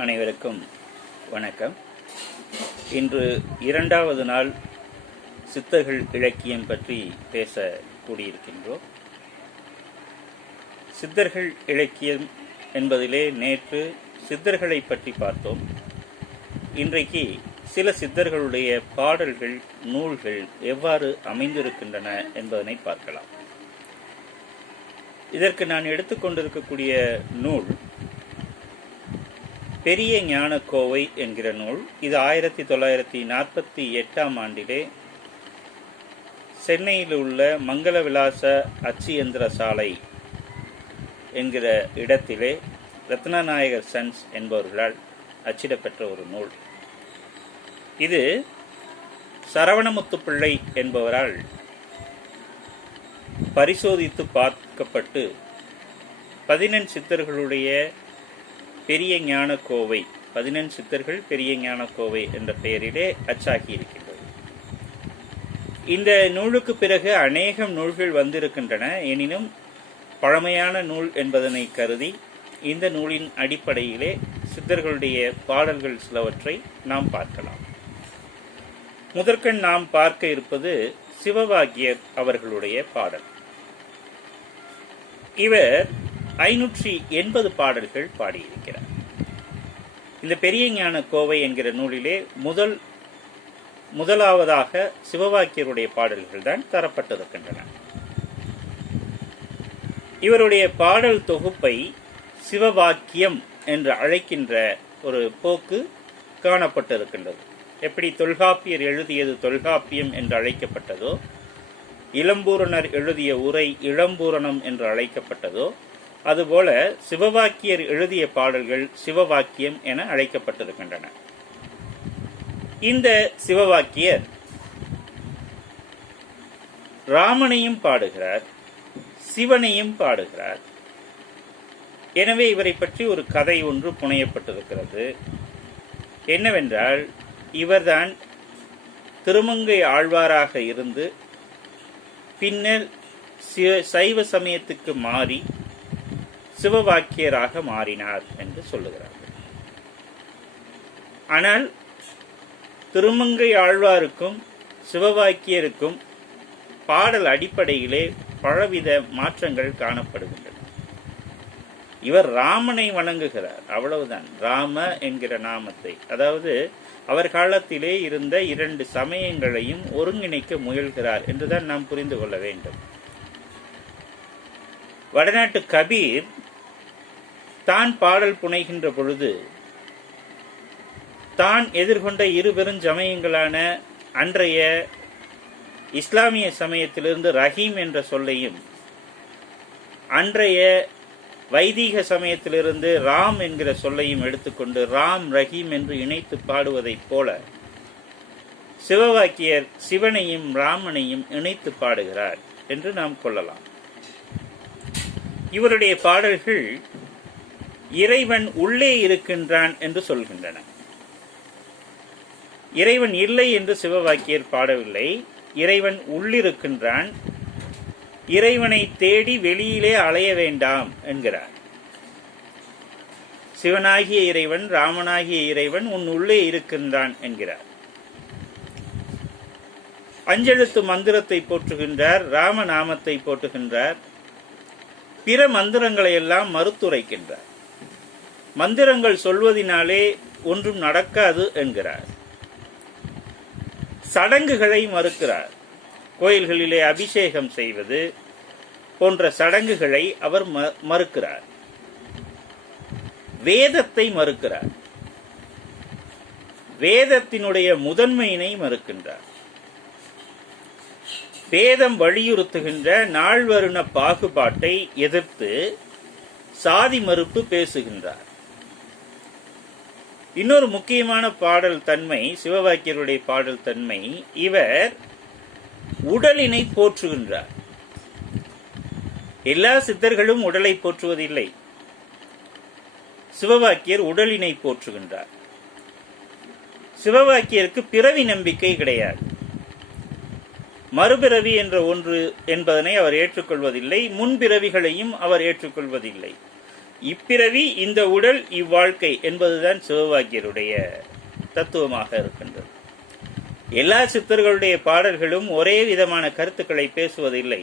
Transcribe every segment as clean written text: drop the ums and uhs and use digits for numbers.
அனைவருக்கும் வணக்கம். இன்று இரண்டாவது நாள் சித்தர்கள் இலக்கியம் பற்றி பேச கூடியிருக்கின்றோம். சித்தர்கள் இலக்கியம் என்பதிலே நேற்று சித்தர்களை பற்றி பார்த்தோம். இன்றைக்கு சில சித்தர்களுடைய பாடல்கள், நூல்கள் எவ்வாறு அமைந்திருக்கின்றன என்பதனை பார்க்கலாம். இதற்கு நான் எடுத்துக்கொண்டிருக்கக்கூடிய நூல் பெரிய ஞான கோவை என்கிற நூல். இது 1948ஆம் ஆண்டிலே சென்னையில் உள்ள மங்கள விலாச அச்சியந்திர சாலை என்கிற இடத்திலே ரத்னநாயகர் சன்ஸ் என்பவர்களால் அச்சிடப்பெற்ற ஒரு நூல். இது சரவணமுத்து பிள்ளை என்பவரால் பரிசோதித்து பார்க்கப்பட்டு 11 சித்தர்களுடைய பெரிய ஞான கோவை, 11 சித்தர்கள் பெரிய ஞான கோவை என்ற பெயரிலே அச்சாகி இருக்கின்றது. இந்த நூலுக்கு பிறகு அநேகம் நூல்கள் வந்திருக்கின்றன. எனினும் பழமையான நூல் என்பதனை கருதி இந்த நூலின் அடிப்படையிலே சித்தர்களுடைய பாடல்கள் சிலவற்றை நாம் பார்க்கலாம். முதற்கண் நாம் பார்க்க இருப்பது சிவவாக்கியர் அவர்களுடைய பாடல். இவர் 580 பாடல்கள் பாடியிருக்கிறார். இந்த பெரிய ஞான கோவை என்கிற நூலிலே முதலாவதாக சிவவாக்கியருடைய பாடல்கள் தான் தரப்பட்டிருக்கின்றன. இவருடைய பாடல் தொகுப்பை சிவவாக்கியம் என்று அழைக்கின்ற ஒரு போக்கு காணப்பட்டிருக்கின்றது. எப்படி தொல்காப்பியர் எழுதியது தொல்காப்பியம் என்று அழைக்கப்பட்டதோ, இளம்பூரணர் எழுதிய உரை இளம்பூரணம் என்று அழைக்கப்பட்டதோ, அதுபோல சிவவாக்கியர் எழுதிய பாடல்கள் சிவவாக்கியம் என அழைக்கப்பட்டிருக்கின்றன. இந்த சிவவாக்கியர் ராமனையும் பாடுகிறார், சிவனையும் பாடுகிறார். எனவே இவரை பற்றி ஒரு கதை ஒன்று புனையப்பட்டிருக்கிறது. என்னவென்றால், இவர்தான் திருமங்கை ஆழ்வாராக இருந்து பின்னர் சைவ சமயத்துக்கு மாறி சிவவாக்கியராக மாறினார் என்று சொல்லுகிறார்கள். ஆனால் திருமங்கை ஆழ்வாருக்கும் சிவவாக்கியருக்கும் பாடல் அடிப்படையிலே பலவித மாற்றங்கள் காணப்படுகின்றன. இவர் ராமனை வணங்குகிறார், அவ்வளவுதான். ராம என்கிற நாமத்தை, அதாவது அவர் காலத்திலே இருந்த 2 சமயங்களையும் ஒருங்கிணைக்க முயல்கிறார் என்றுதான் நாம் புரிந்து கொள்ள வேண்டும். வடநாட்டு கபீர் தான் பாடல் புனைகின்ற பொழுது தான் எதிர்கொண்ட 2 பெருஞ்சமயங்களான அன்றைய இஸ்லாமிய சமயத்திலிருந்து ரஹீம் என்ற சொல்லையும், அன்றைய வைதீக சமயத்திலிருந்து ராம் என்கிற சொல்லையும் எடுத்துக்கொண்டு ராம் ரஹீம் என்று இணைத்து பாடுவதைப் போல சிவவாக்கியர் சிவனையும் ராமனையும் இணைத்து பாடுகிறார் என்று நாம் கொள்ளலாம். இவருடைய பாடல்கள் இறைவன் உள்ளே இருக்கின்றான் என்று சொல்கின்றன. இறைவன் இல்லை என்று சிவவாக்கியர் பாடவில்லை. இறைவன் உள்ளிருக்கின்றான், இறைவனை தேடி வெளியிலே அலைய வேண்டாம் என்கிறார். சிவனாகிய இறைவன், ராமனாகிய இறைவன் உன் உள்ளே இருக்கின்றான் என்கிறார். அஞ்செழுத்து மந்திரத்தை போற்றுகின்றார், ராமநாமத்தை போற்றுகின்றார். பிற மந்திரங்களை எல்லாம் மறுத்துரைக்கின்றார். மந்திரங்கள் சொல்வதினாலே ஒன்றும் நடக்காது என்கிறார். சடங்குகளை மறுக்கிறார். கோயில்களிலே அபிஷேகம் செய்வது போன்ற சடங்குகளை அவர் மறுக்கிறார். வேதத்தை மறுக்கிறார். வேதத்தினுடைய முதன்மையினை மறுக்கின்றார். வேதம் வலியுறுத்துகின்ற நால்வருண பாகுபாட்டை எதிர்த்து சாதி மறுப்பு பேசுகின்றார். இன்னொரு முக்கியமான பாடல் தன்மை, சிவவாக்கியருடைய பாடல் தன்மை, இவர் உடலினை போற்றுகின்றார். எல்லா சித்தர்களும் உடலை போற்றுவதில்லை. சிவவாக்கியர் உடலினை போற்றுகின்றார். சிவவாக்கியருக்கு பிறவி நம்பிக்கை கிடையாது. மறுபிறவி என்ற ஒன்று என்பதனை அவர் ஏற்றுக்கொள்வதில்லை. முன்பிறவிகளையும் அவர் ஏற்றுக்கொள்வதில்லை. இப்பிறவி இந்த உடல் இவ்வாழ்க்கை என்பதுதான் சிவவாக்கியருடைய தத்துவமாக இருக்கின்றது. எல்லா சித்தர்களுடைய பாடல்களும் ஒரே விதமான கருத்துக்களை பேசுவதில்லை.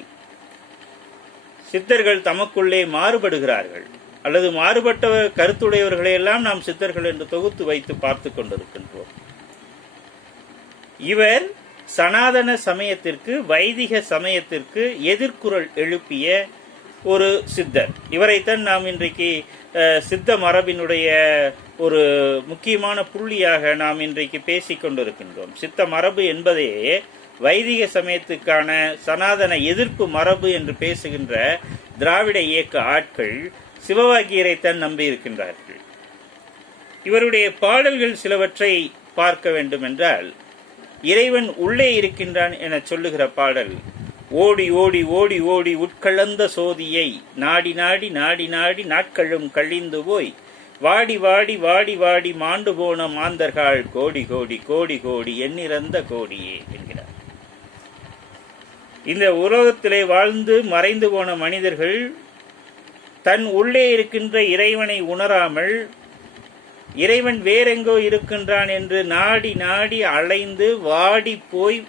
சித்தர்கள் தமக்குள்ளே மாறுபடுகிறார்கள், அல்லது மாறுபட்ட கருத்துடையவர்களையெல்லாம் நாம் சித்தர்கள் என்று தொகுத்து வைத்து பார்த்து கொண்டிருக்கின்றோம். இவர் சனாதன சமயத்திற்கு, வைதிக சமயத்திற்கு எதிர்குரல் எழுப்பிய ஒரு சித்தர். இவரைத்தான் நாம் இன்றைக்கு சித்த மரபினுடைய ஒரு முக்கியமான புள்ளியாக நாம் இன்றைக்கு பேசிக் கொண்டிருக்கின்றோம். சித்த மரபு என்பதே வைதிக சமயத்துக்கான சனாதன எதிர்ப்பு மரபு என்று பேசுகின்ற திராவிட இயக்க ஆட்கள் சிவவாக்கியரைத்தான் நம்பி இருக்கின்றார்கள். இவருடைய பாடல்கள் சிலவற்றை பார்க்க வேண்டும் என்றால், இறைவன் உள்ளே இருக்கின்றான் என சொல்லுகிற பாடல், ஓடி ஓடி ஓடி ஓடி உட்கலந்த சோதியை நாடி நாடி நாடி நாடி நாட்களும் கழிந்து போய் வாடி வாடி வாடி வாடி மாண்டு போன மாந்தர்கள் கோடி கோடி கோடி கோடி எண்ணிறந்த கோடியே என்கிறார். இந்த உலகத்திலே வாழ்ந்து மறைந்து போன மனிதர்கள் தன் உள்ளே இருக்கின்ற இறைவனை உணராமல் இறைவன் வேறெங்கோ இருக்கின்றான் என்று நாடி நாடி அலைந்து வாடி போய்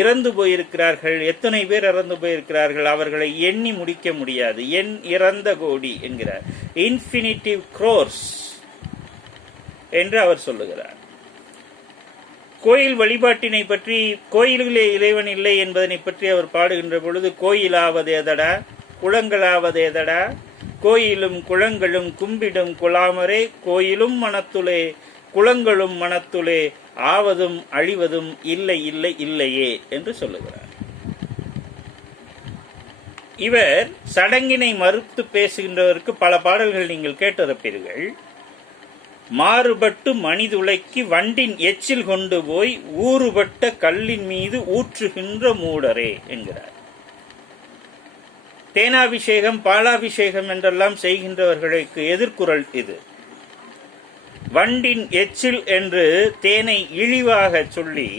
இறந்து போயிருக்கிறார்கள். எத்தனை பேர் இறந்து போயிருக்கிறார்கள், அவர்களை எண்ணி முடிக்க முடியாது. எண் இறந்த கோடி என்கிறார். இன்ஃபினிட்டிவ் க்ரோர்ஸ் என்று அவர் சொல்லுகிறார். கோயில் வழிபாட்டினை பற்றி, கோயில்களே இறைவன் இல்லை என்பதனை பற்றி அவர் பாடுகின்ற பொழுது, கோயிலாவது எதடா குளங்களாவது எதடா, கோயிலும் குளங்களும் கும்பிடும் குலாமரே, கோயிலும் மனத்துளே குளங்களும் மனத்துளே, ஆவதும் அழிவதும் இல்லை இல்லை இல்லையே என்று சொல்லுகிறார். இவர் சடங்கினை மறுத்து பேசுகின்றவருக்கு பல பாடல்கள் நீங்கள் கேட்டிருப்பீர்கள். மாறுபட்டு மனிதுளைக்கு வண்டின் எச்சில் கொண்டு போய் ஊறுபட்ட கல்லின் மீது ஊற்றுகின்ற மூடரே என்கிறார். தேனாபிஷேகம் பாலாபிஷேகம் என்றெல்லாம் செய்கின்றவர்களுக்கு எதிர்குரல் இது. வண்டின் எச்சில் என்று தேனை இழிவாக சொல்லி,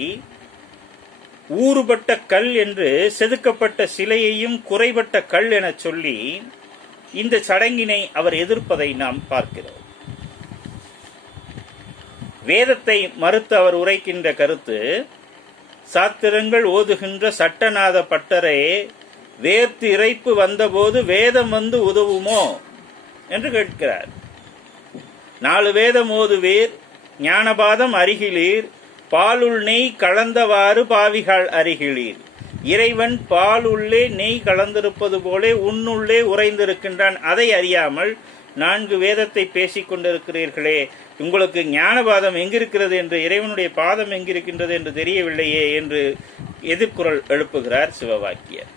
ஊறுபட்ட கல் என்று செதுக்கப்பட்ட சிலையையும் குறைபட்ட கல் என சொல்லி இந்த சடங்கினை அவர் எதிர்ப்பதை நாம் பார்க்கிறோம். வேதத்தை மறுத்து அவர் உரைக்கின்ற கருத்து, சாத்திரங்கள் ஓதுகின்ற சட்டநாத பட்டரே, வேர்த்து இறைப்பு வந்தபோது வேதம் வந்து உதவுமோ என்று கேட்கிறார். 4 வேதம் ஓதுவீர், ஞானபாதம் அருகிலீர், பாலுள் நெய் கலந்தவாறு பாவிகள் அருகிலீர். இறைவன் பாலுள்ளே நெய் கலந்திருப்பது போலே உன்னுள்ளே உறைந்திருக்கின்றான். அதை அறியாமல் 4 வேதத்தை பேசிக் கொண்டிருக்கிறீர்களே, உங்களுக்கு ஞானபாதம் எங்கிருக்கிறது என்று, இறைவனுடைய பாதம் எங்கிருக்கின்றது என்று தெரியவில்லையே என்று எதிர்குரல் எழுப்புகிறார் சிவவாக்கியர்.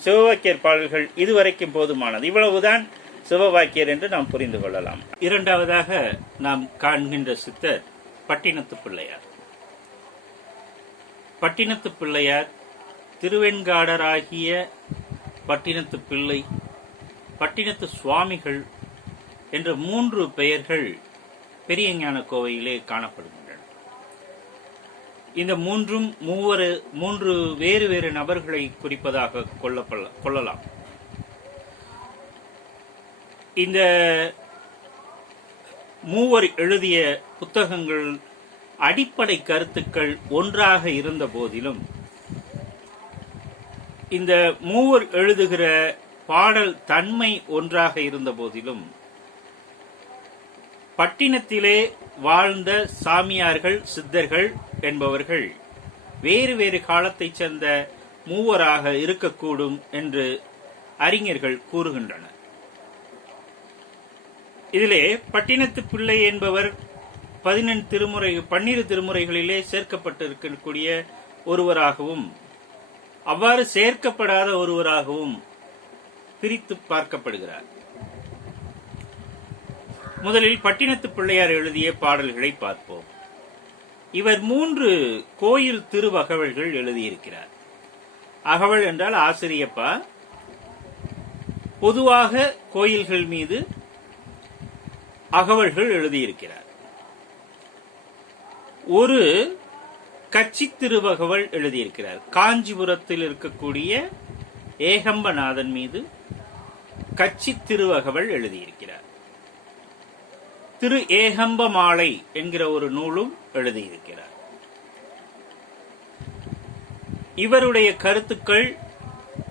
சிவவாக்கியர் பாடல்கள் இதுவரைக்கும் போதுமானது. இவ்வளவுதான் சிவவாக்கியர் என்று நாம் புரிந்து கொள்ளலாம். இரண்டாவதாக நாம் காண்கின்ற சித்தர் பட்டினத்து பிள்ளையார். பட்டினத்து பிள்ளையார், திருவெண்காடராகிய பட்டினத்து பிள்ளை, பட்டினத்து சுவாமிகள் என்ற 3 பெயர்கள் பெரியஞான கோவையிலே காணப்படுகின்றன. இந்த 3 வேறு வேறு நபர்களை குறிப்பதாக கொள்ளலாம். இந்த 3 எழுதிய புத்தகங்கள் அடிப்படை கருத்துக்கள் ஒன்றாக இருந்த போதிலும், இந்த 3 எழுதுகிற பாடல் தன்மை ஒன்றாக இருந்த போதிலும், பட்டினத்திலே வாழ்ந்த சாமியார்கள், சித்தர்கள் என்பவர்கள் வேறு வேறு காலத்தைச் சேர்ந்த 3 இருக்கக்கூடும் என்று அறிஞர்கள் கூறுகின்றனர். இதிலே பட்டினத்து பிள்ளை என்பவர் 12 திருமுறைகளிலே சேர்க்கப்பட்டிருக்கக்கூடிய ஒருவராகவும், அவ்வாறு சேர்க்கப்படாத ஒருவராகவும் பிரித்து பார்க்கப்படுகிறார். முதலில் பட்டினத்து பிள்ளையார் எழுதிய பாடல்களை பார்ப்போம். இவர் 3 கோயில் திருவகவல்கள் எழுதியிருக்கிறார். அகவல் என்றால் ஆசிரியப்பா. பொதுவாக கோயில்கள் மீது அகவல்கள் எழுதியிருக்கிறார். ஒரு கட்சி திருவகவல் எழுதியிருக்கிறார். காஞ்சிபுரத்தில் இருக்கக்கூடிய ஏகம்பநாதன் மீது கச்சி திருவகவல் எழுதியிருக்கிறார். திரு ஏகம்ப மாலை என்கிற ஒரு நூலும் எழுதியிருக்கிறார். இவருடைய கருத்துக்கள்,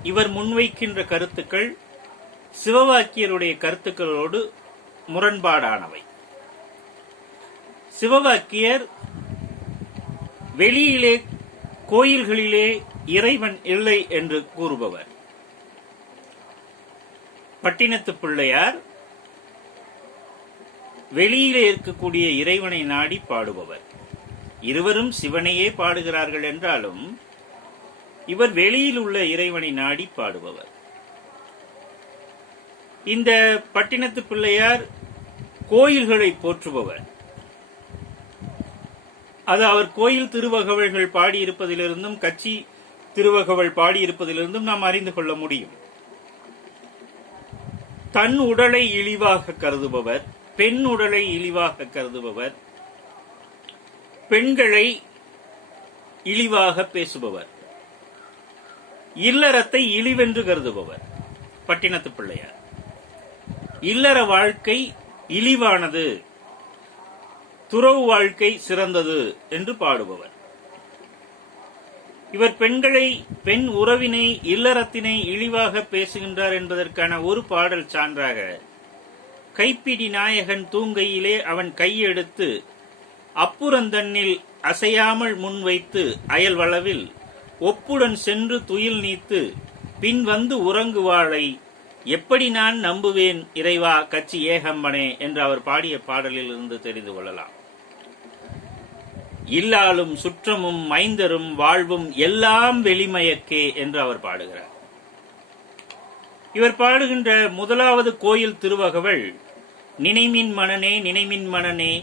இவர் முன்வைக்கின்ற கருத்துக்கள் சிவவாக்கியருடைய கருத்துக்களோடு முரண்பாடானவை. சிவவாக்கியர் வெளியிலே கோயில்களிலே இறைவன் இல்லை என்று கூறுபவர். பட்டினத்து பிள்ளையார் வெளியிலே இருக்கக்கூடிய இறைவனை நாடி பாடுபவர். இருவரும் சிவனையே பாடுகிறார்கள் என்றாலும் இவர் வெளியில் உள்ள இறைவனை நாடி பாடுபவர். இந்த பட்டினத்து பிள்ளையார் கோயில்களை போற்றுபவர். அது அவர் கோயில் திருவகவல்கள் பாடியிருப்பதிலிருந்தும் கச்சி திருவகவல் பாடியிருப்பதிலிருந்தும் நாம் அறிந்து கொள்ள முடியும். தன் உடலை இழிவாக கருதுபவர், பெண் உடலை இழிவாக கருதுபவர், பெண்களை இழிவாக பேசுபவர், இல்லறத்தை இழிவென்று கருதுபவர் பட்டினத்து பிள்ளையார். இல்லற வாழ்க்கை இழிவானது, துறவு வாழ்க்கை சிறந்தது என்று பாடுபவர். இவர் பெண் உறவினை, இல்லறத்தினை இழிவாக பேசுகின்றார் என்பதற்கான ஒரு பாடல் சான்றாக, கைப்பிடி நாயகன் தூங்கையிலே அவன் கையெடுத்து அப்புறந்தன்னில் அசையாமல் முன்வைத்து அயல் வளவில் ஒப்புடன் சென்று துயில் நீத்து பின் வந்து உறங்குவாளை எப்படி நான் நம்புவேன் இறைவா கச்சி ஏகம்பனே என்று அவர் பாடிய பாடலில் இருந்து தெரிந்து கொள்ளலாம். இல்லாலும் சுற்றமும் மைந்தரும் வாழ்வும் எல்லாம் வெளிமயக்கே என்று அவர் பாடுகிறார். இவர் பாடுகின்ற முதலாவது கோயில் திருவகவல் நினைமின் மனனே நினைமின் மனனே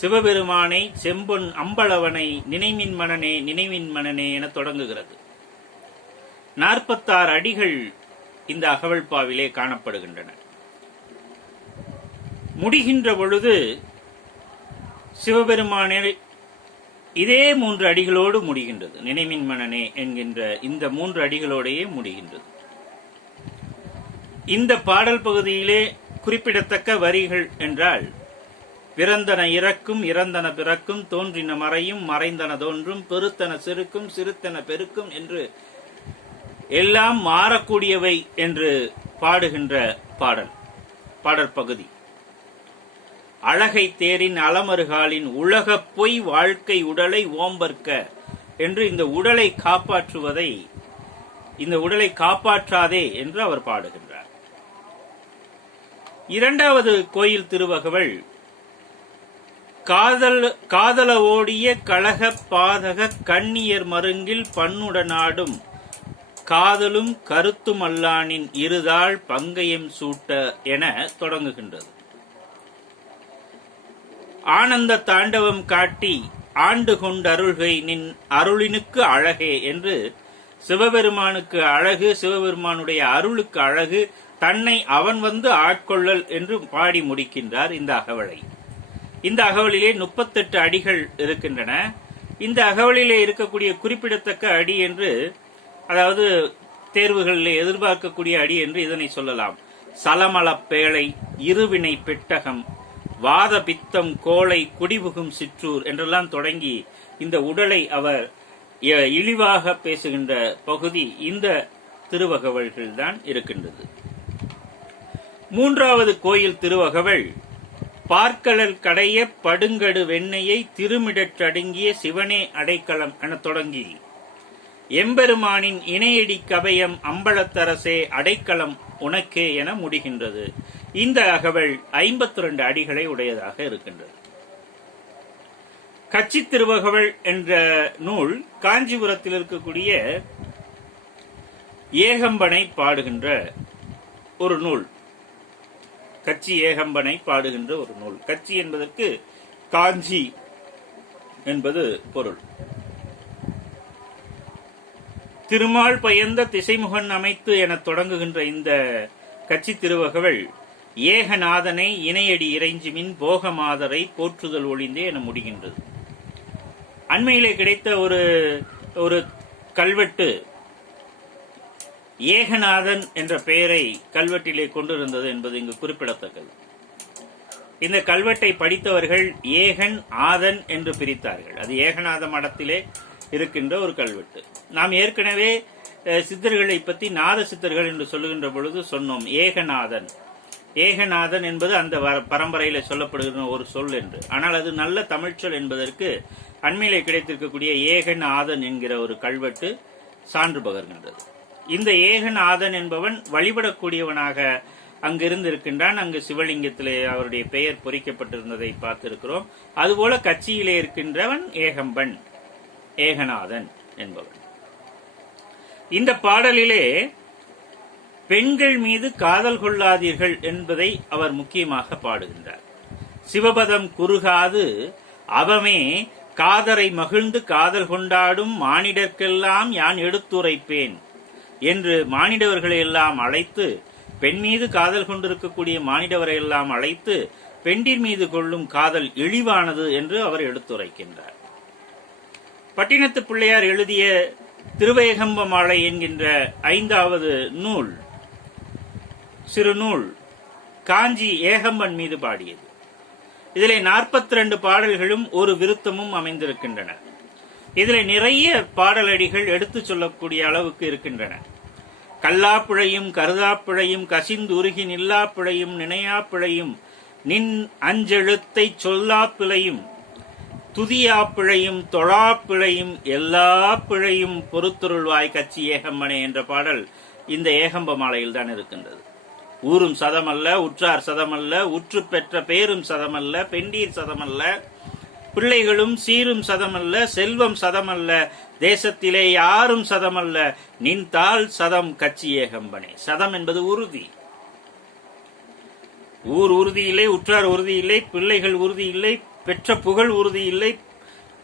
சிவபெருமானை செம்பொன் அம்பளவனை நினைமின் மனனே நினைமின் மனனே என தொடங்குகிறது. 46 அடிகள் இந்த அகவல்பாவிலே காணப்படுகின்றன. முடிகின்ற பொழுது சிவபெருமானே இதே 3 அடிகளோடு முடிகின்றது. நினைமின் மனனே என்கின்ற இந்த 3 அடிகளோடையே முடிகின்றது. இந்த பாடல் பகுதியிலே குறிப்பிடத்தக்க வரிகள் என்றால், பிறந்தன இறக்கும் இறந்தன பிறக்கும் தோன்றின மறையும் மறைந்தன தோன்றும் பெருத்தன சிறுக்கும் சிறுத்தன பெருக்கும் என்று எல்லாம் மாறக்கூடியவை என்று பாடுகின்ற பாடற்பகுதி. அழகை தேரின் அலமருகாலின் உலகப் பொய் வாழ்க்கை உடலை ஓம்பற்க என்று இந்த உடலை காப்பாற்றாதே என்று அவர் பாடுகின்றார். இரண்டாவது கோயில் திருவகவல் காதல ஓடிய கழக பாதக கண்ணியர் மருங்கில் பண்ணுடனாடும் காதலும் கருத்துமல்லானின் இருதாள் பங்கயம் சூட்ட என தொடங்குகின்றது. ஆனந்த தாண்டவம் காட்டி ஆண்டு கொண்டருள்கை நின் அருளினுக்கு அழகே என்று சிவபெருமானுக்கு அழகு, சிவபெருமானுடைய அருளுக்கு அழகு, தன்னை அவன் வந்து ஆட்கொள்ளல் என்று பாடி முடிக்கின்றார் இந்த அகவலை. இந்த அகவலிலே 38 அடிகள் இருக்கின்றன. இந்த அகவலிலே இருக்கக்கூடிய குறிப்பிடத்தக்க அடி என்று, அதாவது தேர்வுகளில் எதிர்பார்க்கக்கூடிய அடி என்று இதனை சொல்லலாம். சலமளப்பேழை, இருவினை பெட்டகம், வாத பித்தம் கோளை குடிபுகும் சிற்றூர் என்றெல்லாம் தொடங்கி இந்த உடலை அவர் இழிவாக பேசுகின்ற பகுதி இந்த திருவகவல்கள் தான் இருக்கின்றது. மூன்றாவது கோயில் திருவகவல் பார்க்கலல் கடைய படுங்கடு வெண்ணையை திருமிடற்றடுங்கிய சிவனே அடைக்கலம் என தொடங்கி எம்பெருமானின் இணையடி கபயம் அம்பலத்தரசே அடைக்கலம் உனக்கே என முடிகின்றது. இந்த அகவல் 52 அடிகளை உடையதாக இருக்கின்றது. கச்சி திருவகவல் என்ற நூல் காஞ்சிபுரத்தில் இருக்கக்கூடிய ஏகம்பனை பாடுகின்ற ஒரு நூல். கச்சி ஏகம்பனை பாடுகின்ற ஒரு நூல். கச்சி என்பதற்கு காஞ்சி என்பது பொருள். திருமால் பயந்த திசைமுகன் அமைத்து என தொடங்குகின்ற இந்த கச்சி திருவகவல் ஏகநாதனை இணையடி இறைஞ்சிமின் போகமாதரை போற்றுதல் ஒளிந்தே என முடிகின்றது. அண்மையிலே கிடைத்த ஒரு கல்வெட்டு ஏகநாதன் என்ற பெயரை கல்வெட்டிலே கொண்டிருந்தது என்பது இங்கு குறிப்பிடத்தக்கது. இந்த கல்வெட்டை படித்தவர்கள் ஏகன் ஆதன் என்று பிரித்தார்கள். அது ஏகநாத மடத்திலே இருக்கின்ற ஒரு கல்வெட்டு. நாம் ஏற்கனவே சித்தர்களை பற்றி நாத சித்தர்கள் என்று சொல்லுகின்ற பொழுது சொன்னோம். ஏகநாதன் என்பது அந்த பரம்பரையில சொல்லப்படுகிற ஒரு சொல் என்று. ஆனால் அது நல்ல தமிழ்ச்சொல் என்பதற்கு அண்மையிலே கிடைத்திருக்கக்கூடிய ஏகன் ஆதன் என்கிற ஒரு கல்வெட்டு சான்று பகர்கின்றது. இந்த ஏகன் ஆதன் என்பவன் வழிபடக்கூடியவனாக அங்கிருந்து இருக்கின்றான். அங்கு சிவலிங்கத்திலே அவருடைய பெயர் பொறிக்கப்பட்டிருந்ததை பார்த்திருக்கிறோம். அதுபோல கட்சியிலே இருக்கின்றவன் ஏகம்பன், ஏகநாதன் என்பவன். இந்த பாடலிலே பெண்கள் மீது காதல் கொள்ளாதீர்கள் என்பதை அவர் முக்கியமாக பாடுகின்றார். சிவபதம் குறுகாது அவமே காதரை மகிழ்ந்து காதல் கொண்டாடும் மானிடர்க்கெல்லாம் யான் எடுத்துரைப்பேன் என்று மானிடவர்களை எல்லாம் அழைத்து, பெண் மீது காதல் கொண்டிருக்கக்கூடிய மானிடவரை எல்லாம் அழைத்து பெண்டின் மீது கொள்ளும் காதல் இழிவானது என்று அவர் எடுத்துரைக்கின்றார். பட்டினத்து பிள்ளையார் எழுதிய திருவேகம்ப மாலை என்கின்ற 5வது நூல், சிறுநூல், காஞ்சி ஏகம்பன் மீது பாடியது. இதிலே 42 பாடல்களும் ஒரு விருத்தமும் அமைந்திருக்கின்றன. இதில் நிறைய பாடலடிகள் எடுத்து சொல்லக்கூடிய அளவுக்கு இருக்கின்றன. கல்லாப்பிழையும் கருதாப்பிழையும் கசிந்துருகி நில்லாப்பிழையும் நினையாப்பிழையும் நின் அஞ்செழுத்தை சொல்லாப்பிழையும் துதியாப்பிழையும் தொழாப்பிழையும் எல்லா பிழையும் பொறுத்தருள்வாய் கச்சி ஏகம்பனே என்ற பாடல் இந்த ஏகம்ப மாலையில் தான் இருக்கின்றது. ஊரும் சதமல்ல, உற்றார் சதமல்ல, உற்று பெற்ற பேரும் சதமல்ல, பெண்டீர் சதமல்ல, பிள்ளைகளும் சீரும் சதமல்ல, செல்வம் சதமல்ல, தேசத்திலே யாரும் சதமல்ல, நின் தாள் சதம் கச்சி ஏகம்பனே. சதம் என்பது உறுதி. ஊர் உறுதி இல்லை, உற்றார் உறுதி இல்லை, பிள்ளைகள் உறுதி இல்லை, பெற்ற புகழ் உறுதி இல்லை,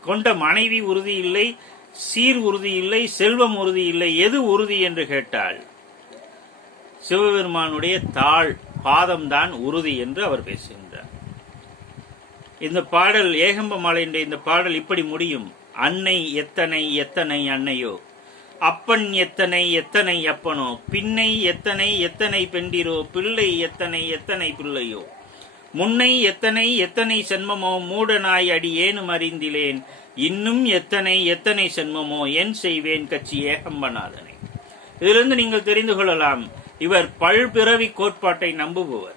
கொண்ட மனைவி உறுதி இல்லை, சீர் உறுதி இல்லை, செல்வம் உறுதி இல்லை. எது உறுதி என்று கேட்டால் சிவபெருமானுடைய தாள் பாதம்தான் உறுதி என்று அவர் பேசுகின்றார். இந்த பாடல் ஏகம்ப மாலை என்ற இந்த பாடல் இப்படி முடியும். அன்னை எத்தனை எத்தனை அன்னையோ, அப்பன் எத்தனை எத்தனை அப்பனோ, பின்னை எத்தனை எத்தனை பெண்டிரோ, பிள்ளை எத்தனை எத்தனை பிள்ளையோ, முன்னை எத்தனை எத்தனை சென்மமோ, மூடனாய் அடி ஏனும் அறிந்திலேன், இன்னும் எத்தனை எத்தனை சென்மமோ, என் செய்வேன் கச்சி ஏகம்பநாதனை. இதிலிருந்து நீங்கள் தெரிந்து கொள்ளலாம், இவர் பல்பிறவி கோட்பாட்டை நம்புபவர்.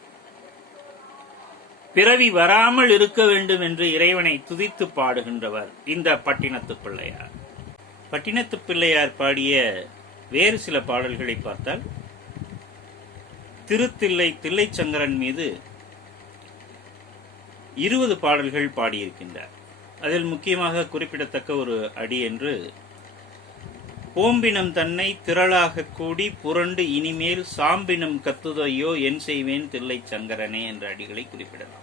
பிறவி வராமல் இருக்க வேண்டும் என்று இறைவனை துதித்து பாடுகின்றவர் இந்த பட்டினத்து பிள்ளையார். பட்டினத்து பிள்ளையார் பாடிய வேறு சில பாடல்களை பார்த்தால், திருத்தில்லை தில்லைச்சங்கரன் மீது 20 பாடல்கள் பாடியிருக்கின்றார். அதில் முக்கியமாக குறிப்பிடத்தக்க ஒரு அடி என்று, ஓம்பினம் தன்னை திரளாக கூடி புரண்டு இனிமேல் சாம்பினம் கத்துதையோ என் செய்வேன் தில்லை சங்கரனே என்ற அடிகளை குறிப்பிடலாம்.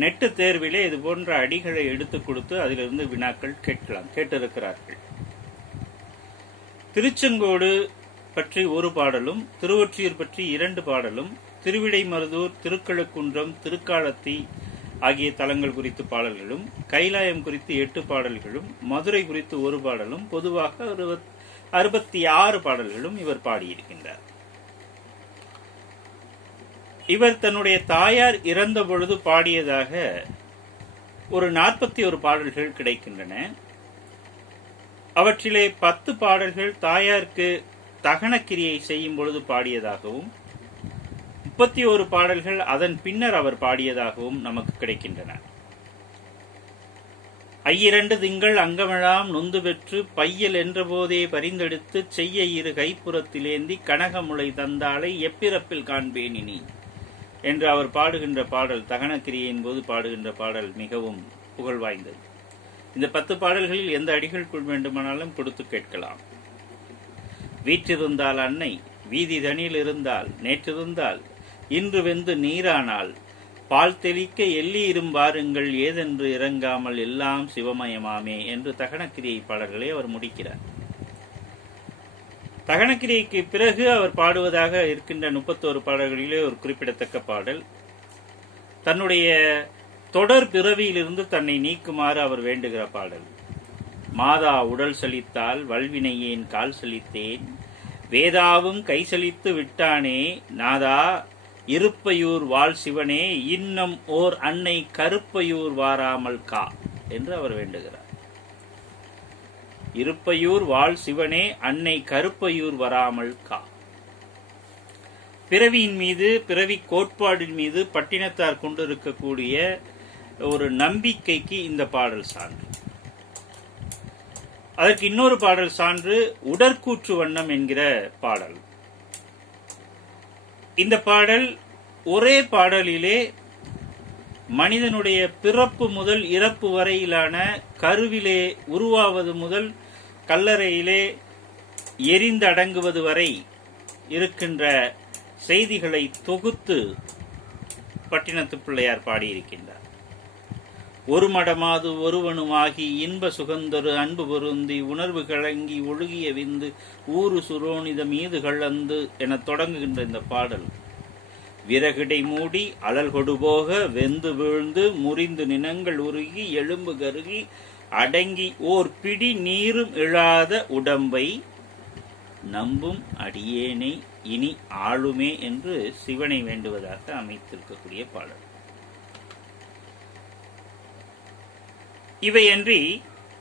நெட்டு தேர்விலே இது போன்ற அடிகளை எடுத்துக் கொடுத்து அதிலிருந்து வினாக்கள் கேட்டிருக்கிறார்கள். திருச்செங்கோடு பற்றி ஒரு பாடலும், திருவொற்றியூர் பற்றி 2 பாடலும், திருவிடைமருதூர், திருக்கழுக்குன்றம், திருக்காலத்தி ஆகிய தலங்கள் குறித்து பாடல்களும், கைலாயம் குறித்து 8 பாடல்களும், மதுரை குறித்து 1 பாடலும், பொதுவாக 66 பாடல்களும் இவர் பாடியிருக்கின்றார். இவர் தன்னுடைய தாயார் இறந்த பொழுது பாடியதாக ஒரு 41 பாடல்கள் கிடைக்கின்றன. அவற்றிலே 10 பாடல்கள் தாயாருக்கு தகனக்கிரியை செய்யும் பொழுது பாடியதாகவும், 31 பாடல்கள் அதன் பின்னர் அவர் பாடியதாகவும் நமக்கு கிடைக்கின்றன. ஐயிரண்டு திங்கள் அங்கமெல்லாம் நொந்து பெற்று பையல் என்ற போதே பரிந்தெடுத்து செய்ய இரு கைப்புறத்திலேந்தி கனகமுளை தந்தாளை எப்பிறப்பில் காண்பேன் இனி என்று அவர் பாடுகின்ற பாடல், தகனக்கிரியின் போது பாடுகின்ற பாடல் மிகவும் புகழ் வாய்ந்தது. இந்த 10 பாடல்களில் எந்த அடிகளுக்குள் வேண்டுமானாலும் கொடுத்து கேட்கலாம். வீற்றிருந்தால் அன்னை, வீதி தனியில் இருந்தால், நேற்றிருந்தால் இன்று வெந்து நீரானால், பால் தெளிக்க எள்ளி இரும்பாருங்கள் ஏதென்று இறங்காமல் எல்லாம் சிவமயமாமே என்று தகனக்கிரியை பாடல்களை அவர் முடிக்கிறார். தகனக்கிரிக்கு பிறகு அவர் பாடுவதாக இருக்கின்ற 31 பாடல்களிலே ஒரு குறிப்பிடத்தக்க பாடல், தன்னுடைய தொடர் பிறவியிலிருந்து தன்னை நீக்குமாறு அவர் வேண்டுகிற பாடல். மாதா உடல் சலித்தால் வல்வினையேன் கால் சலித்தேன், வேதாவும் கை சலித்து விட்டானே நாதா, இருப்பையூர் வாழ் சிவனே, இன்னும் ஓர் அன்னை கருப்பையூர் வாராமல் கா என்று அவர் வேண்டுகிறார். இருப்பையூர் வாழ் சிவனே, அன்னை கருப்பையூர் வராமல் கா. பிறவியின் மீது, பிறவி கோட்பாடின் மீது பட்டினத்தார் கொண்டிருக்கக்கூடிய ஒரு நம்பிக்கைக்கு இந்த பாடல் சான்று. அதற்கு இன்னொரு பாடல் சான்று உடற்கூற்று வண்ணம் என்கிற பாடல். இந்த பாடல் ஒரே பாடலிலே மனிதனுடைய பிறப்பு முதல் இறப்பு வரையிலான கருவிலே உருவாவது முதல் கல்லறையிலே எரிந்தடங்குவது வரை இருக்கின்ற செய்திகளை தொகுத்து பட்டினத்து பிள்ளையார் பாடியிருக்கின்றார். ஒரு மடமாது ஒருவனுமாகி இன்ப சுகந்தொரு அன்பு பொருந்தி உணர்வு கலங்கி ஒழுகிய விந்து ஊறு சுரோனித மீது கள்ளந்து என தொடங்குகின்ற இந்த பாடல் விறகிடை மூடி அழல் கொடுபோக வெந்து வீழ்ந்து முறிந்து நினங்கள் உருகி எலும்பு கருகி அடங்கி ஓர் பிடி நீரும் இழாத உடம்பை நம்பும் அடியேனை இனி ஆளுமே என்று சிவனை வேண்டுவதாக அமைத்திருக்கக்கூடிய பாடல். இவையன்றி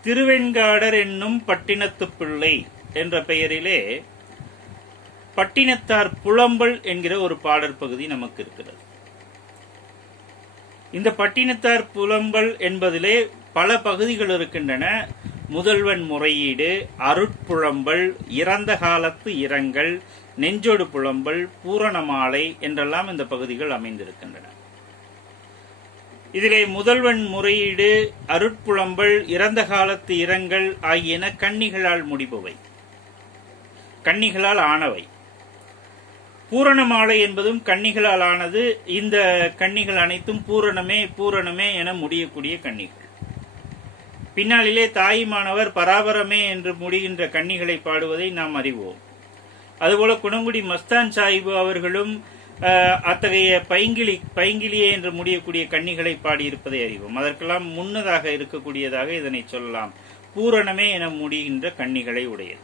திருவெண்காடர் என்னும் பட்டினத்து பிள்ளை என்ற பெயரிலே பட்டினத்தார் புலம்பல் என்கிற ஒரு பாடற் பகுதி நமக்கு இருக்கிறது. இந்த பட்டினத்தார் புலம்பல் என்பதிலே பல பகுதிகள் இருக்கின்றன. முதல்வன் முறையீடு, அருட்புலம்பல், இறந்த காலத்து இரங்கல், நெஞ்சொடு புலம்பல், பூரணமாலை என்றெல்லாம் இந்த பகுதிகள் அமைந்திருக்கின்றன. இதிலே முதல்வன் முறையீடு, அருட்புலம்பல், இறந்த காலத்து இரங்கல் ஆகியன கன்னிகளால் முடிபவை, கன்னிகளால் ஆனவை. பூரணமாலை என்பதும் கன்னிகளால் ஆனது. இந்த கன்னிகள் அனைத்தும் பூரணமே பூரணமே என முடியக்கூடிய கன்னிகள். பின்னாளிலே தாயுமானவர் பராபரமே என்று முடிகின்ற கன்னிகளை பாடுவதை நாம் அறிவோம். அதுபோல குணங்குடி மஸ்தான் சாஹிபு அவர்களும் அத்தகைய பைங்கிலியே என்று முடியக்கூடிய கன்னிகளை பாடியிருப்பதை அறிவோம். அதற்கெல்லாம் முன்னதாக இருக்கக்கூடியதாக இதனை சொல்லலாம். பூரணமே என முடிகின்ற கன்னிகளை உடையது.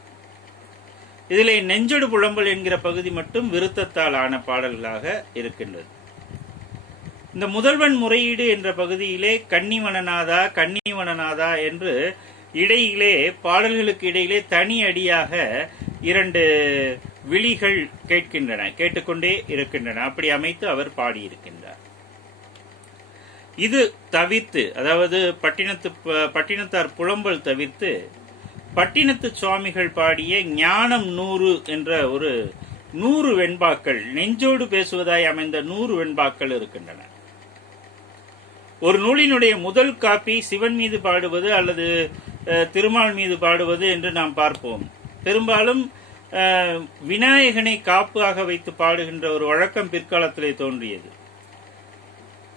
இதிலே நெஞ்சொடு புலம்பல் என்கிற பகுதி மட்டும் விருத்தத்தால் ஆன பாடல்களாக இருக்கின்றது. இந்த முதல்வன் முறையீடு என்ற பகுதியிலே கன்னிவனநாதா கன்னிவனநாதா என்று இடையிலே பாடல்களுக்கு இடையிலே தனி அடியாக 2 விழிகள் கேட்கின்றன, கேட்டுக்கொண்டே இருக்கின்றன. அப்படி அமைத்து அவர் பாடியிருக்கின்றார். இது தவிர்த்து, அதாவது பட்டினத்தார் புலம்பல் தவிர்த்து பட்டினத்து சுவாமிகள் பாடிய ஞானம் 100 என்ற ஒரு 100 வெண்பாக்கள், நெஞ்சோடு பேசுவதாய் அமைந்த 100 வெண்பாக்கள் இருக்கின்றன. ஒரு நூலினுடைய முதல் காப்பி சிவன் மீது பாடுவது அல்லது திருமால் மீது பாடுவது என்று நாம் பார்ப்போம். பெரும்பாலும் விநாயகனை காப்பாக வைத்து பாடுகின்ற ஒரு வழக்கம் பிற்காலத்திலே தோன்றியது.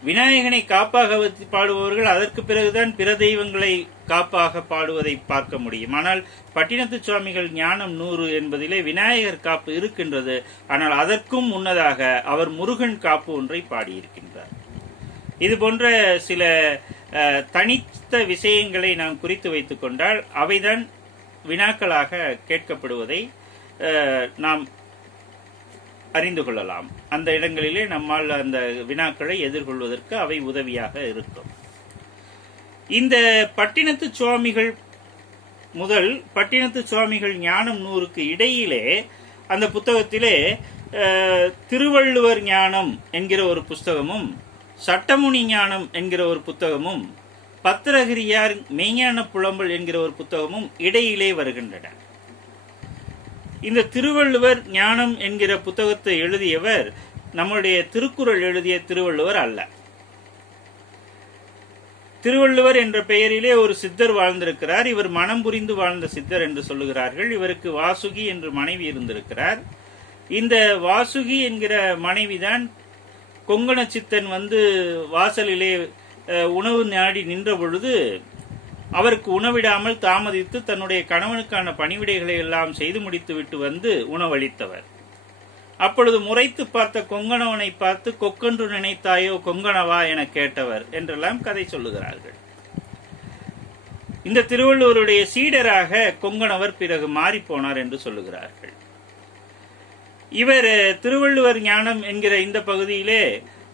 விநாயகனை காப்பாக வைத்து பாடுபவர்கள் அதற்கு பிறகுதான் பிற தெய்வங்களை காப்பாக பாடுவதை பார்க்க முடியும். ஆனால் பட்டினத்து சுவாமிகள் ஞானம் 100 என்பதிலே விநாயகர் காப்பு இருக்கின்றது. ஆனால் அதற்கும் முன்னதாக அவர் முருகன் காப்பு ஒன்றை பாடியிருக்கின்றார். இது போன்ற சில தனித்த விஷயங்களை நாம் குறித்து வைத்துக் கொண்டால் அவைதான் வினாக்களாக கேட்கப்படுவதை நாம் அறிந்து கொள்ளலாம். அந்த இடங்களிலே நம்மால் அந்த வினாக்களை எதிர்கொள்வதற்கு அவை உதவியாக இருக்கும். இந்த பட்டினத்து சுவாமிகள் முதல் பட்டினத்து சுவாமிகள் ஞானம் 100க்கு இடையிலே அந்த புத்தகத்திலே திருவள்ளுவர் ஞானம் என்கிற ஒரு புஸ்தகமும், சட்டமுனி ஞானம் என்கிற ஒரு புத்தகமும், பத்திரகிரியார் மெய்ஞான புலம்பல் என்கிற ஒரு புத்தகமும் இடையிலே வருகின்றன. இந்த திருவள்ளுவர் ஞானம் என்கிற புத்தகத்தை எழுதியவர் நம்முடைய திருக்குறள் எழுதிய திருவள்ளுவர் அல்ல. திருவள்ளுவர் என்ற பெயரிலே ஒரு சித்தர் வாழ்ந்திருக்கிறார். இவர் மனம் புரிந்து வாழ்ந்த சித்தர் என்று சொல்லுகிறார்கள். இவருக்கு வாசுகி என்று மனைவி இருந்திருக்கிறார். இந்த வாசுகி என்கிற மனைவிதான் கொங்கண சித்தன் வந்து வாசலிலே உணவு நாடி நின்ற பொழுது அவருக்கு உணவிடாமல் தாமதித்து தன்னுடைய கணவனுக்கான பணிவிடைகளை எல்லாம் செய்து முடித்து விட்டு வந்து உணவளித்தவர். அப்பொழுது முறைத்து பார்த்த கொங்கணவனை பார்த்து கொக்கென்று நினைத்தாயோ கொங்கணவா என கேட்டவர் என்றெல்லாம் கதை சொல்லுகிறார்கள். இந்த திருவள்ளுவருடைய சீடராக கொங்கணவர் பிறகு மாறிப்போனார் என்று சொல்லுகிறார்கள். இவர் திருவள்ளுவர் ஞானம் என்கிற இந்த பகுதியிலே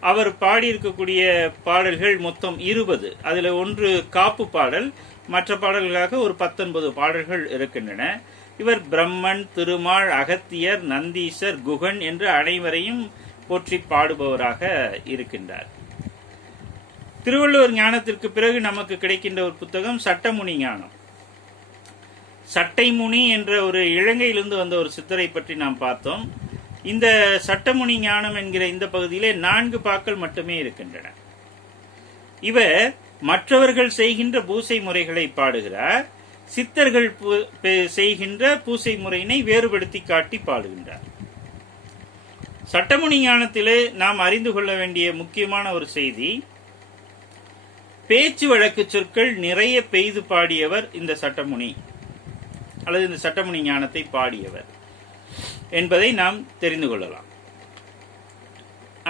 அவர் பாடியிருக்கக்கூடிய பாடல்கள் மொத்தம் 20. அதில் ஒன்று காப்பு பாடல், மற்ற பாடல்களாக ஒரு 19 பாடல்கள் இருக்கின்றன. இவர் பிரம்மன், திருமால், அகத்தியர், நந்தீசர், குகன் என்று அனைவரையும் போற்றி பாடுபவராக இருக்கின்றார். திருவள்ளுவர் ஞானத்திற்கு பிறகு நமக்கு கிடைக்கின்ற ஒரு புத்தகம் சட்டமுனி ஞானம். சட்டைமுனி என்ற ஒரு இலங்கையிலிருந்து வந்த ஒரு சித்தரை பற்றி நாம் பார்த்தோம். இந்த சட்டமுனி ஞானம் என்கிற இந்த பகுதியிலே 4 பாக்கள் மட்டுமே இருக்கின்றன. இவர் மற்றவர்கள் செய்கின்ற பூசை முறைகளை பாடுகிறார். சித்தர்கள் செய்கின்ற பூசை முறையினை வேறுபடுத்தி காட்டி பாடுகின்றார். சட்டமுனி ஞானத்திலே நாம் அறிந்து கொள்ள வேண்டிய முக்கியமான ஒரு செய்தி, பேச்சு வழக்கு சொற்கள் நிறைய பெய்து பாடியவர் இந்த சட்டமுனி, அல்லது இந்த சட்டமுனி ஞானத்தை பாடியவர் என்பதை நாம் தெரிந்து கொள்ளலாம்.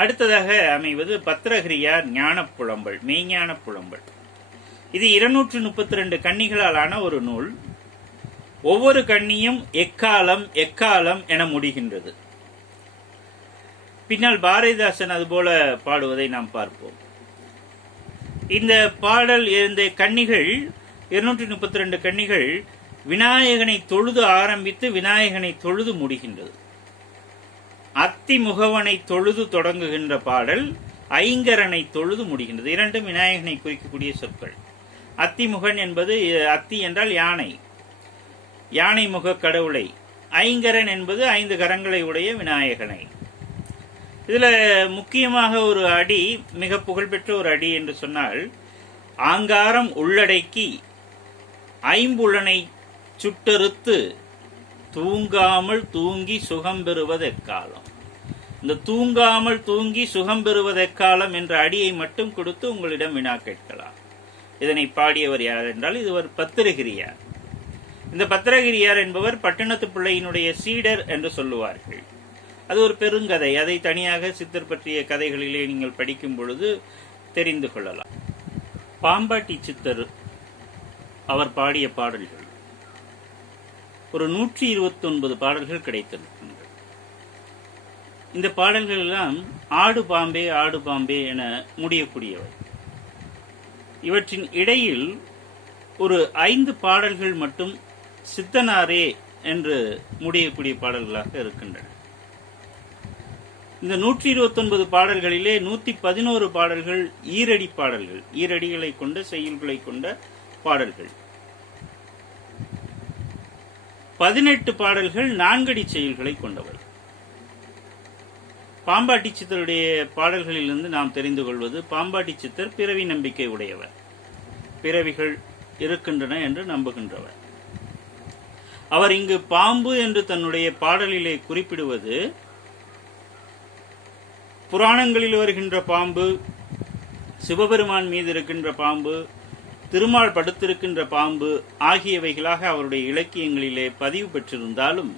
அடுத்ததாக அமைவது பத்திரகிரியார் ஞான புலம்பல், மெய்ஞான புலம்பல். இது 232 கன்னிகளாலான ஒரு நூல். ஒவ்வொரு கன்னியும் எக்காலம் எக்காலம் என முடிகின்றது. பின்னால் பாரதிதாசன் அதுபோல பாடுவதை நாம் பார்ப்போம். இந்த பாடல், இந்த கன்னிகள் 232 கன்னிகள் விநாயகனை தொழுது ஆரம்பித்து விநாயகனை தொழுது முடிகின்றது. அத்தி முகவனை தொழுது தொடங்குகின்ற பாடல் ஐங்கரனை தொழுது முடிகின்றது. இரண்டும் விநாயகனை குறிக்கக்கூடிய சொற்கள். அத்திமுகன் என்பது, அத்தி என்றால் யானை, யானை முக கடவுளை. ஐங்கரன் என்பது 5 கரங்களை உடைய விநாயகனை. இதுல முக்கியமாக ஒரு அடி, மிக புகழ்பெற்ற ஒரு அடி என்று சொன்னால், ஆங்காரம் உள்ளடக்கி ஐம்புலனை சுட்டறுத்து தூங்காமல் தூங்கி சுகம் பெறுவது எக்காலம். இந்த தூங்காமல் தூங்கி சுகம் பெறுவது எக்காலம் என்ற அடியை மட்டும் கொடுத்து உங்களிடம் வினா கேட்கலாம். இதனை பாடியவர் யார் என்றால், இதுவர் பத்திரகிரியார். இந்த பத்திரகிரியார் என்பவர் பட்டினத்து பிள்ளையினுடைய சீடர் என்று சொல்லுவார்கள். அது ஒரு பெருங்கதை. அதை தனியாக சித்தர் பற்றிய கதைகளிலே நீங்கள் படிக்கும் பொழுது தெரிந்து கொள்ளலாம். பாம்பாட்டி சித்தர் அவர் பாடிய பாடல்கள் ஒரு 129 பாடல்கள் கிடைத்திருக்கின்றன. இந்த பாடல்கள் எல்லாம் ஆடு பாம்பே ஆடு பாம்பே என முடியக்கூடியவை. இவற்றின் இடையில் ஒரு 5 பாடல்கள் மட்டும் சித்தனாரே என்று முடியக்கூடிய பாடல்களாக இருக்கின்றன. இந்த 129 பாடல்களிலே 111 பாடல்கள் ஈரடி பாடல்கள், ஈரடிகளை கொண்ட செய்யுள்களை கொண்ட பாடல்கள். 18 பாடல்கள் 4 அடி செயல்களை கொண்டவை. பாம்பாட்டி சித்தருடைய பாடல்களிலிருந்து நாம் தெரிந்து கொள்வது, பாம்பாட்டி சித்தர் பிறவி நம்பிக்கை உடையவர், பிறவிகள் இருக்கின்றன என்று நம்புகின்றவர். அவர் இங்கு பாம்பு என்று தன்னுடைய பாடலிலே குறிப்பிடுவது, புராணங்களில் வருகின்ற பாம்பு, சிவபெருமான் மீது இருக்கின்ற பாம்பு, திருமால் படுத்திருக்கின்ற பாம்பு ஆகியவைகளாக அவருடைய இலக்கியங்களிலே பதிவு பெற்றிருந்தாலும்,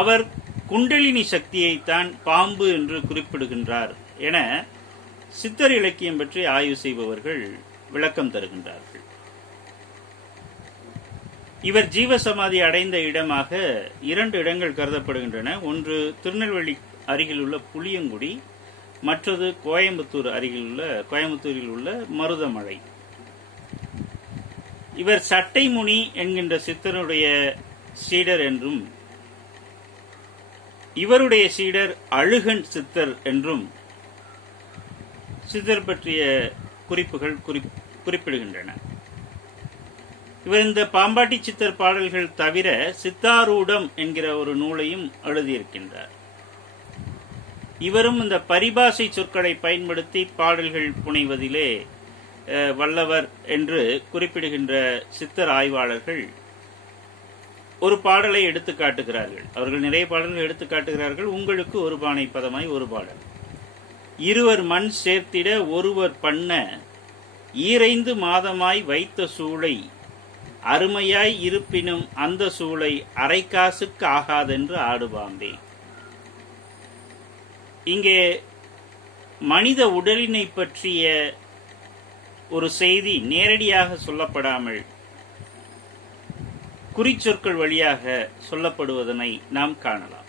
அவர் குண்டலினி சக்தியைத்தான் பாம்பு என்று குறிப்பிடுகின்றார் என சித்தர் இலக்கியம் பற்றி ஆய்வு செய்பவர்கள் விளக்கம் தருகின்றார்கள். இவர் ஜீவசமாதி அடைந்த இடமாக 2 இடங்கள் கருதப்படுகின்றன. ஒன்று திருநெல்வேலி அருகில் உள்ள புளியங்குடி, மற்றது கோயம்புத்தூரில் உள்ள மருதமலை. இவர் சட்டைமுனி என்கின்ற சித்தருடைய சீடர் என்றும், இவருடைய சீடர் அழுகன் சித்தர் என்றும் சித்தர் பற்றிய குறிப்புகள் குறிப்பிடுகின்றன. இவர் இந்த பாம்பாட்டி சித்தர் பாடல்கள் தவிர சித்தாரூடம் என்கிற ஒரு நூலையும் எழுதியிருக்கின்றார். இவரும் இந்த பரிபாசை சொற்களை பயன்படுத்தி பாடல்கள் புனைவதிலே வல்லவர் என்று குறிப்பிடுகின்ற சித்தர் ஆய்வாளர்கள் ஒரு பாடலை எடுத்து காட்டுகிறார்கள். அவர்கள் நிறைய பாடல்கள் எடுத்து காட்டுகிறார்கள். உங்களுக்கு ஒரு பானை பதமாய் ஒரு பாடல். இருவர் மண் சேர்த்திட ஒருவர் பண்ண ஈரைந்து மாதமாய் வைத்த சூளை அருமையாய் இருப்பினும் அந்த சூளை அரைக்காசுக்கு ஆகாதென்று ஆடுபாம்பே. இங்கே மனித உடலினை பற்றிய ஒரு செய்தி நேரடியாக சொல்லப்படாமல் குறிச்சொற்கள் வழியாக சொல்லப்படுவதனை நாம் காணலாம்.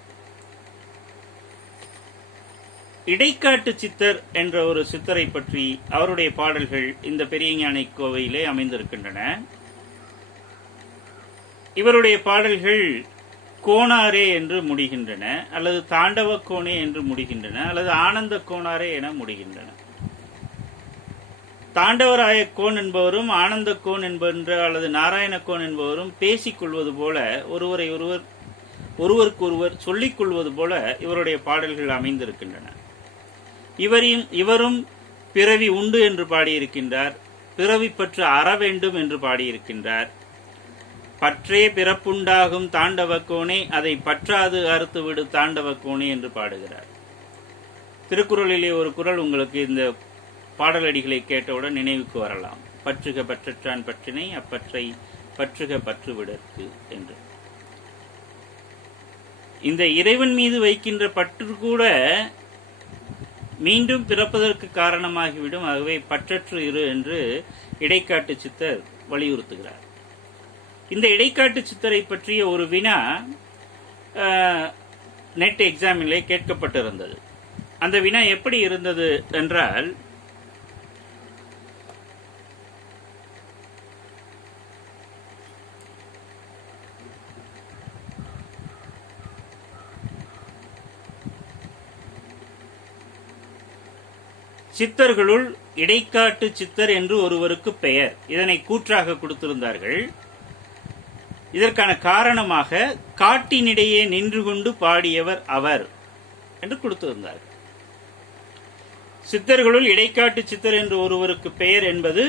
இடைக்காட்டு சித்தர் என்ற ஒரு சித்தரை பற்றி அவருடைய பாடல்கள் இந்த பெரியஞானை கோவையிலே அமைந்திருக்கின்றன. இவருடைய பாடல்கள் கோணாரே என்று முடிகின்றன, அல்லது தாண்டவ கோணே என்று முடிகின்றன, அல்லது ஆனந்த கோணாரே என முடிகின்றன. தாண்டவராய கோன் என்பவரும் ஆனந்த கோன் என்பன்ற அல்லது நாராயண கோன் என்பவரும் பேசிக் கொள்வது போல ஒருவருக்கொருவர் சொல்லிக் கொள்வது போல இவருடைய பாடல்கள் அமைந்திருக்கின்றன. இவரும் பிறவி உண்டு என்று பாடியிருக்கின்றார், பிறவி பற்று அற வேண்டும் என்று பாடியிருக்கின்றார். பற்றே பிறப்புண்டாகும் தாண்டவ கோணே, அதை பற்றாது அறுத்து விடு தாண்டவ கோணே என்று பாடுகிறார். திருக்குறளிலே ஒரு குறள் உங்களுக்கு இந்த பாடலடிகளை கேட்டவுடன் நினைவுக்கு வரலாம். பற்றுக பற்றற்றான் பற்றினை அப்பற்றை பற்றுக பற்று விடற்கு என்று. இந்த இறைவன் மீது வைக்கின்ற பற்று கூட மீண்டும் பிறப்பதற்கு காரணமாகிவிடும். ஆகவே பற்றற்று இரு என்று இடைக்காட்டு சித்தர் வலியுறுத்துகிறார். இந்த இடைக்காட்டு சித்தரை பற்றிய ஒரு வினா நெட் எக்ஸாமிலே கேட்கப்பட்டிருந்தது. அந்த வினா எப்படி இருந்தது என்றால், சித்தர்களுள் இடைக்காட்டு சித்தர் என்று ஒருவருக்கு பெயர். இதனை கூற்றாக கொடுத்திருந்தார்கள். இதற்கான காரணமாக காட்டினிடையே நின்று கொண்டு பாடியவர் அவர் என்று கொடுத்திருந்தார்கள். சித்தர்களுள் இடைக்காட்டு சித்தர் என்று ஒருவருக்கு பெயர் என்பது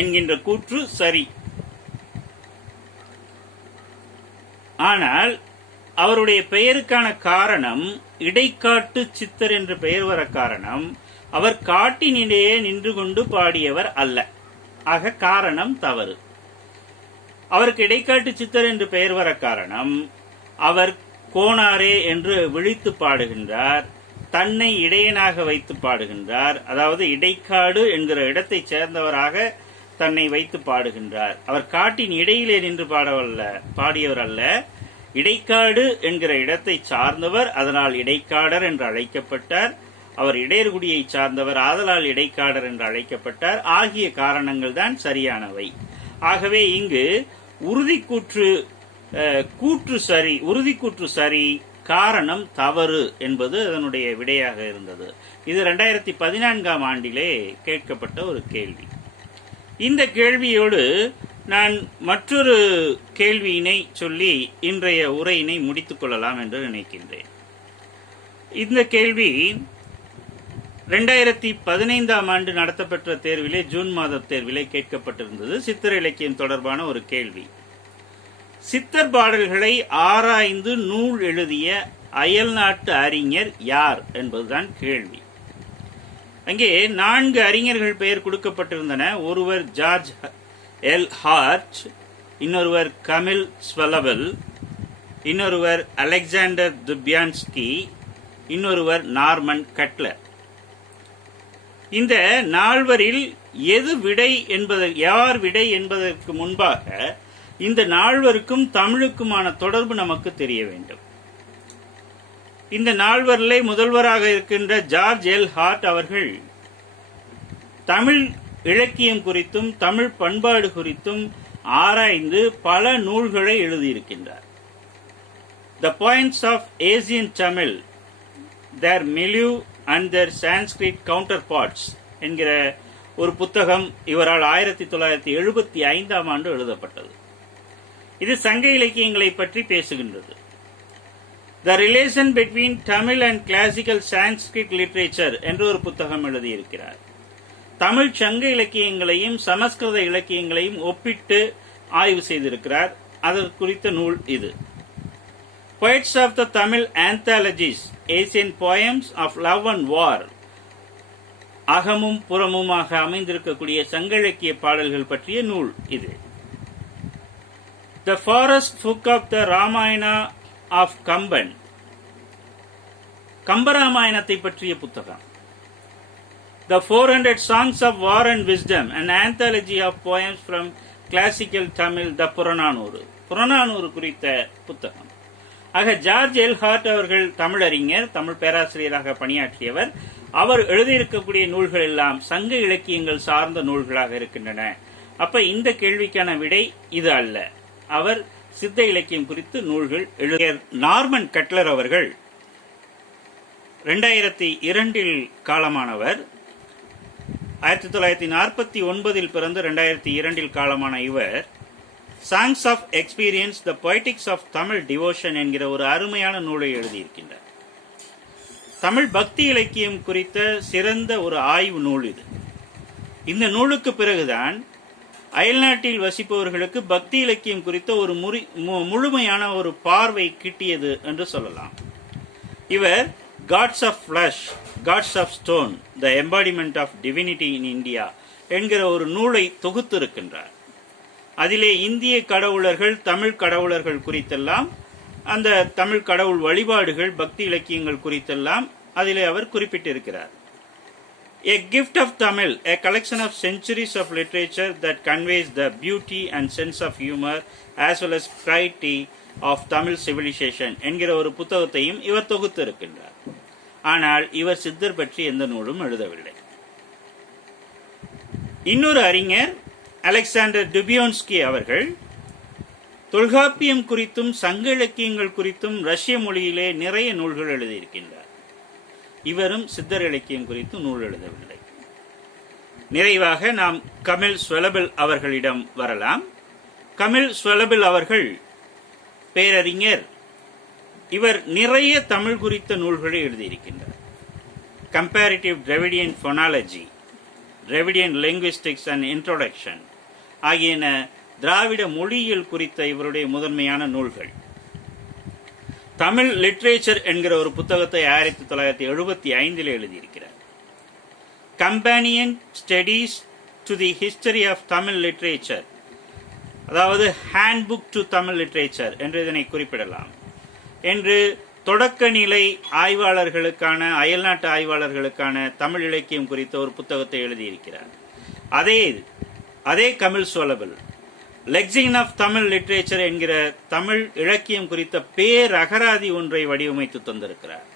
என்கின்ற கூற்று சரி. ஆனால் அவருடைய பெயருக்கான காரணம், இடைக்காட்டு சித்தர் என்று பெயர் வர காரணம், அவர் காட்டினிடையே நின்று கொண்டு பாடியவர் அல்ல. ஆக காரணம் தவறு. அவருக்கு இடைக்காட்டு சித்தர் என்று பெயர் வர காரணம், அவர் கோணாரே என்று விழித்து பாடுகின்றார், தன்னை இடையனாக வைத்து பாடுகின்றார். அதாவது இடைக்காடு என்கிற இடத்தை சேர்ந்தவராக தன்னை வைத்து பாடுகின்றார். அவர் காட்டின் இடையிலே நின்று பாடியவர் அல்ல, இடைக்காடு என்கிற இடத்தை சார்ந்தவர். அதனால் இடைக்காடர் என்று அழைக்கப்பட்டார். அவர் இடையர்குடியை சார்ந்தவர், ஆதலால் இடைக்காடர் என்று அழைக்கப்பட்டார். ஆகிய காரணங்கள் தான் சரியானவை. ஆகவே இங்கு உறுதிக்கூற்று சரி, காரணம் தவறு என்பது அதனுடைய விடையாக இருந்தது. இது 2014ஆம் ஆண்டிலே கேட்கப்பட்ட ஒரு கேள்வி. இந்த கேள்வியோடு நான் மற்றொரு கேள்வியினை சொல்லி இன்றைய உரையினை முடித்துக் கொள்ளலாம் என்று நினைக்கின்றேன். இந்த கேள்வி 2015ஆம் ஆண்டு நடத்தப்பட்ட தேர்விலே, ஜூன் மாத தேர்விலே கேட்கப்பட்டிருந்தது. சித்தர் இலக்கியம் தொடர்பான ஒரு கேள்வி. சித்தர் பாடல்களை ஆராய்ந்து நூல் எழுதிய அயல் நாட்டு அறிஞர் யார் என்பதுதான் கேள்வி. அங்கே 4 அறிஞர்கள் பெயர் கொடுக்கப்பட்டிருந்தன. ஒருவர் ஜார்ஜ் எல் ஹார்ட், இன்னொருவர் கமில் ஸ்வலவல், இன்னொருவர் அலெக்சாண்டர் துபியான்ஸ்கி, இன்னொருவர் நார்மன் கட்லர். இந்த 4வரில் யார் விடை என்பதற்கு முன்பாக இந்த 4வருக்கும் தமிழுக்குமான தொடர்பு நமக்கு தெரிய வேண்டும். இந்த 4வரிலே முதல்வராக இருக்கின்ற ஜார்ஜ் எல் ஹார்ட் அவர்கள் தமிழ் இலக்கியம் குறித்தும் தமிழ் பண்பாடு குறித்தும் ஆராய்ந்து பல நூல்களை எழுதியிருக்கின்றார். The points of Asian Tamil, their milieu and their Sanskrit counterparts என்கிற ஒரு புத்தகம் இவரால் 1975ஆம் ஆண்டு எழுதப்பட்டது. இது சங்க இலக்கியங்களை பற்றி பேசுகின்றது. The relation between Tamil and classical Sanskrit literature என்று ஒரு புத்தகம் எழுதியிருக்கிறார். தமிழ் சங்க இலக்கியங்களையும் சமஸ்கிருத இலக்கியங்களையும் ஒப்பிட்டு ஆய்வு செய்திருக்கிறார். அதற்கு குறித்த நூல் இது. Poets of the Tamil Anthologies, Asian Poems of Love and War, அகமும் புறமுமாக அமைந்திருக்கக்கூடிய சங்க இலக்கிய பாடல்கள் பற்றிய நூல் இது. The Forest Book of the Ramayana of Kamban, கம்பராமாயணத்தை பற்றிய புத்தகம். The 400 Songs of War and Wisdom, an anthology of poems from classical Tamil, the Purananuru. Purananuru குறித்த புத்தகம். ஆக ஜார்ஜ் எல் ஹார்ட் அவர்கள் தமிழறிஞர், தமிழ் பேராசிரியராக பணியாற்றியவர். அவர் எழுதியிருக்கக்கூடிய நூல்கள் எல்லாம் சங்க இலக்கியங்கள் சார்ந்த நூல்களாக இருக்கின்றன. அப்ப இந்த கேள்விக்கான விடை இது அல்ல. அவர் சித்த இலக்கியம் குறித்து நூல்கள் எழுதிய நார்மன் கட்லர் அவர்கள் 2002 காலமானவர். 1949 பிறந்து 2002 காலமான இவர் songs of experience the poetics of Tamil devotion என்கிற ஒரு அருமையான நூலை எழுதியிருக்கின்றார். தமிழ் பக்தி இலக்கியம் குறித்த சிறந்த ஒரு ஆய்வு நூல் இது. இந்த நூலுக்கு பிறகுதான் அயல்நாட்டில் வசிப்பவர்களுக்கு பக்தி இலக்கியம் குறித்த ஒரு முழுமையான ஒரு பார்வை கிட்டியது என்று சொல்லலாம். இவர் gods of flesh, gods of stone, the embodiment of divinity in India என்கிற ஒரு நூலை தொகுத்திருக்கின்றார். அதிலே இந்திய கடவுளர்கள், தமிழ் கடவுளர்கள் குறித்தெல்லாம், அந்த தமிழ் கடவுள் வழிபாடுகள், பக்தி இலக்கியங்கள் குறித்தெல்லாம் அதிலே அவர் குறிப்பிட்டிருக்கிறார். A Gift of Tamil, a collection of centuries of literature that conveys the beauty and sense of humor as well as piety of Tamil civilization என்கிற ஒரு புத்தகத்தையும் இவர் தொகுத்து இருக்கின்றார். ஆனால் இவர் சித்தர் பற்றி எந்த நூலும் எழுதவில்லை. இன்னொரு அறிஞர் அலெக்சாண்டர் டுபியோன்ஸ்கி அவர்கள் தொல்காப்பியம் குறித்தும் சங்க இலக்கியங்கள் குறித்தும் ரஷ்ய மொழியிலே நிறைய நூல்கள் எழுதியிருக்கின்றார். இவரும் சித்தர் இலக்கியம் குறித்து நூல் எழுதவில்லை. நிறைவாக நாம் கமில் ஸ்வெலபில் அவர்களிடம் வரலாம். கமில் ஸ்வெலபில் அவர்கள் பேரறிஞர். இவர் நிறைய தமிழ் குறித்த நூல்களை எழுதியிருக்கின்றார். Comparative Dravidian phonology, Dravidian linguistics and introduction ஆகியன திராவிட மொழியியல் குறித்த இவருடைய முதன்மையான நூல்கள். தமிழ் லிட்ரேச்சர் என்கிற ஒரு புத்தகத்தை 1975 எழுதியிருக்கிறார். Companion studies to the history of Tamil literature, அதாவது ஹேண்ட்புக் டு தமிழ் லிட்ரேச்சர் என்று இதனை குறிப்பிடலாம் என்று தொடக்க நிலை ஆய்வாளர்களுக்கான, அயல்நாட்டு ஆய்வாளர்களுக்கான தமிழ் இலக்கியம் குறித்த ஒரு புத்தகத்தை எழுதியிருக்கிறார். அதே Kamil Zvelebil lexicon of Tamil literature என்கிற தமிழ் இலக்கியம் குறித்த பேரகராதி ஒன்றை வடிவமைத்து தந்திருக்கிறார்.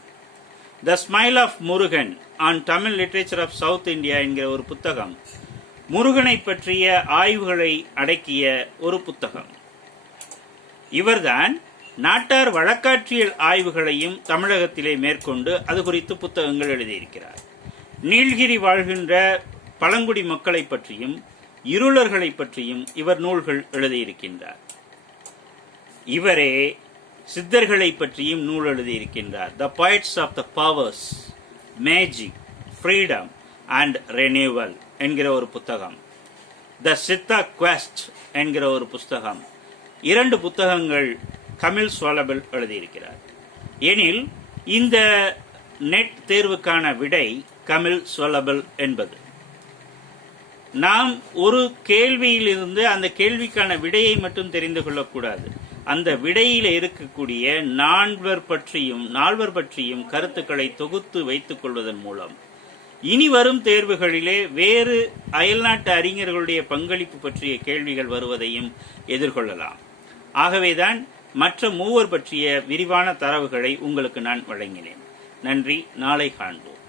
The smile of Murugan on Tamil literature of south India என்கிற ஒரு புத்தகம் முருகனை பற்றிய ஆய்வுகளை அடக்கிய ஒரு புத்தகம். இவர்தான் நாட்டார் வழக்காற்றியல் ஆய்வுகளையும் தமிழகத்திலே மேற்கொண்டு அது குறித்து புத்தகங்கள் எழுதியிருக்கிறார். நீலகிரி வாழ்கின்ற பழங்குடி மக்களை பற்றியும் இருளர்களை பற்றியும் இவர் நூல்கள் எழுதியிருக்கின்றார். இவரே சித்தர்களை பற்றியும் நூல் எழுதியிருக்கின்றார். The poets of the powers, magic, freedom and renewal என்கிற ஒரு புத்தகம். த சித்தா குவெஸ்ட் என்கிற ஒரு புத்தகம். 2 புத்தகங்கள் கமில் ஸ்வெலபில் எழுதியிருக்கிறார். எனில் இந்த நெட் தேர்வுக்கான விடை கமில் ஸ்வெலபில் என்பது. நாம் ஒரு கேள்வியிலிருந்து அந்த கேள்விக்கான விடையை மட்டும் தெரிந்து கொள்ளக்கூடாது. அந்த விடையில் இருக்கக்கூடிய நால்வர் பற்றியும் கருத்துக்களை தொகுத்து வைத்துக் கொள்வதன் மூலம் இனி வரும் தேர்வுகளிலே வேறு அயல்நாட்டு அறிஞர்களுடைய பங்களிப்பு பற்றிய கேள்விகள் வருவதையும் எதிர்கொள்ளலாம். ஆகவேதான் மற்ற மூவர் பற்றிய விரிவான தரவுகளை உங்களுக்கு நான் வழங்கினேன். நன்றி. நாளை காண்போம்.